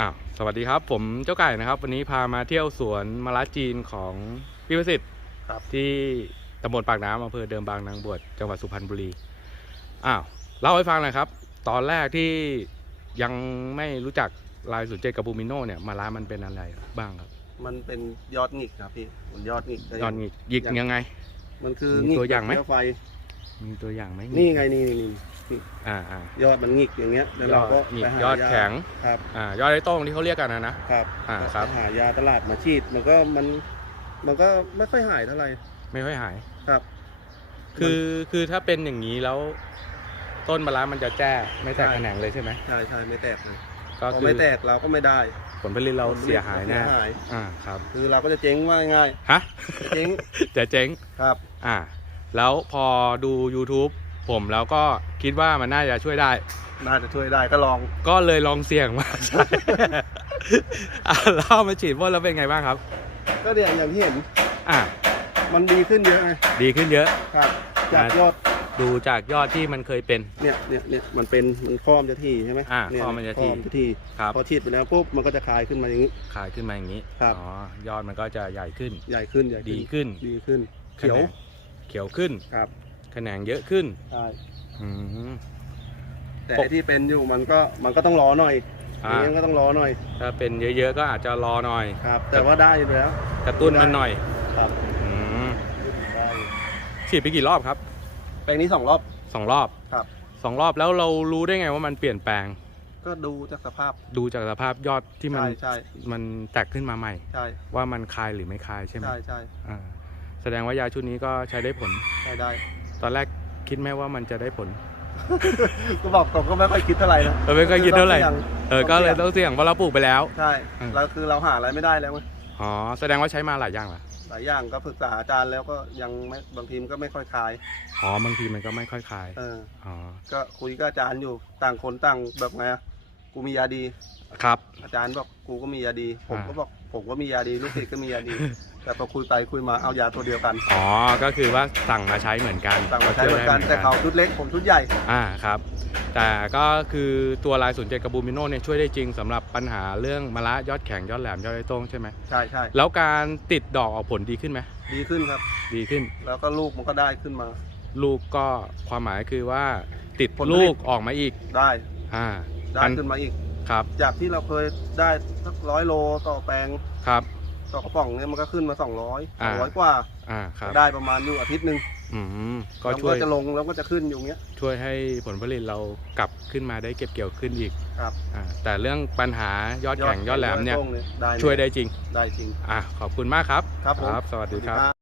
อ้าวสวัสดีครับ ผมเจ้าไก่นะครับ วันนี้พามาเที่ยวสวนมะระจีนของพี่ประสิทธิ์ครับที่ตำบลปากน้ำอำเภอเดิมบางนางบวชจังหวัดสุพรรณบุรีอ้าวเล่าให้ฟังหน่อยครับ ตอนแรกที่ยังไม่รู้จักลายสุนเจกับบูมิโนเนี่ยมะระมันเป็นอะไรบ้างครับ มันเป็นยอดหงิกครับพี่มันยอดหงิกได้ยอดหงิกหยิกยังไง มันคือมีหงิกตัวอย่างไหม เชื้ไฟมีตัวอย่างไหมนี่ไงนี่นี่นี่ อ่าอ่ายอดมันหงิกอย่างเงี้ยแล้วเราก็หงิกไปหายอดแข็งครับอ่ายอดไอ้โต้งที่เขาเรียกกันนะนะ ครับอ่าครับ ไปหายาตลาดมาฉีดมันก็มันมันก็ไม่ค่อยหายเท่าไหร่ไม่ค่อยหาย ครับ คือคือถ้าเป็นอย่างนี้แล้ว ต้นมะระมันจะแจ้ไม่แตกแขนงเลยใช่ไหมใช่ใช่ไม่แตกเลยก็พอคือไม่แตกเราก็ไม่ได้ผลผลิตเราเสียหายแน่เสียหายอ่าครับคือเราก็จะเจ๊งว่าง่ายฮะๆเจ๊ง จะเจ๊ง ครับ อ่า แล้วพอดู YouTube ผมแล้วก็คิดว่ามันน่าจะช่วยได้ น่าจะช่วยได้ก็ลอง ก็เลยลองเสี่ยงมาใช่อะแล้วเอามาฉีดพ่นแล้วเป็นไงบ้างครับ ก็เนี่ยอย่างที่เห็นอ่ามันดีขึ้นเยอะไงดีขึ้นเยอะ ครับจากอะยอดดูจากยอดที่มันเคยเป็น เนี่ยเนี่ยเนี่ยมันเป็นมันข้อมจะที่ใช่ไหมอ่าเยข้อมันจะถี่ข้อมจะที่ครับ พอฉีดไปแล้วปุ๊บมันก็จะคลายขึ้นมาอย่างนี้ ขายขึ้นมาอย่างนี้ครับ อ๋อยอดมันก็จะใหญ่ขึ้น ใหญ่ขึ้นใหญ่ดีขึ้นดีขึ้น เขียวแขนงเขียวขึ้น ครับ แขนงเยอะขึ้นใช่อืม แต่ปก ไอ้ที่เป็นอยู่มันก็มันก็ต้องรอหน่อยออ่าย่างนี้ก็ต้องรอหน่อยถ้าเป็นเยอะๆก็อาจจะรอหน่อย ครับ แต่ว่าได้อยู่แล้ว กระตุ้นมันหน่อยครับ อืมได้อยู่ฉีดไปกี่รอบครับแปลงนี้สองรอบ สองรอบครับ สองรอบแล้วเรารู้ได้ไงว่ามันเปลี่ยนแปลง ก็ดูจากสภาพดูจากสภาพยอดที่มันใช่ใช่มันแตกขึ้นมาใหม่ ใช่ว่ามันคลายหรือไม่คลายใช่ไหมใช่ใช่อ่าแสดงว่ายาชุดนี้ก็ใช้ได้ผล ใช่ได้ ตอนแรกคิดไหมว่ามันจะได้ผล ก็บอกตรงก็ไม่ค่อยคิดเท่าไหร่นะเราไม่เคยคิดเท่าไหร่ต้องเออก็เลยต้องเสี่ยงเพราะเราปลูกไปแล้ว ใช่อืม แล้วคือเราหาอะไรไม่ได้แล้วไงอ๋อแสดงว่าใช้มาหลายอย่างเหรอหลายอย่างก็ปรึกษาอาจารย์แล้วก็ยังไม่บางทีมันก็ไม่ค่อยคลายอ๋อบางทีมันก็ไม่ค่อยคลายเออ อ๋อก็คุยกับอาจารย์อยู่ต่างคนต่างแบบไงอะกูมียาดี ครับ อาจารย์บอกกูก็มียาดี ผมอ่าก็บอกผมก็มียาดีลูกศิษย์ก็มียาดี แต่พอคุยไปคุยมาเอายาตัวเดียวกันอ๋อ ก็คือว่าสั่งมาใช้เหมือนกันต่างมาใช้เหมือนกันช่วยได้แต่เขาชุดเล็กผมชุดใหญ่ อ่าครับ แต่ก็คือตัวลายศูนย์เจ็ดกับบูมิโนเนี่ยช่วยได้จริงสำหรับปัญหาเรื่องมะระยอดแข็งยอดแหลมยอดไอ้โต้งใช่ไหมใช่ใช่แล้วการติดดอกออกผลดีขึ้นไหมดีขึ้นครับ ดีขึ้น แล้วก็ลูกมันก็ได้ขึ้นมา ลูกก็ความหมายคือว่าติดผลผลิตลูกออกมาอีกได้อ่าได้อันขึ้นมาอีกครับ จากที่เราเคยได้สักร้อยโลต่อแปลงครับ ต่อกระป๋องเนี่ยมันก็ขึ้นมาสองร้อยอ่าร้อยกว่า อ่าครับได้ประมาณอยู่อาทิตย์หนึ่งอืมก็แล้วช่วยจะลงแล้วก็จะขึ้นอยู่เงี้ย ช่วยให้ผลผลิตเรากลับขึ้นมาได้เก็บเกี่ยวขึ้นอีกครับ อ่าแต่เรื่องปัญหายอดแข็งยอดแหลมเนี่ยโต้งได้ช่วยได้จริง ได้จริง อะขอบคุณมากครับครับผม สวัสดีครับ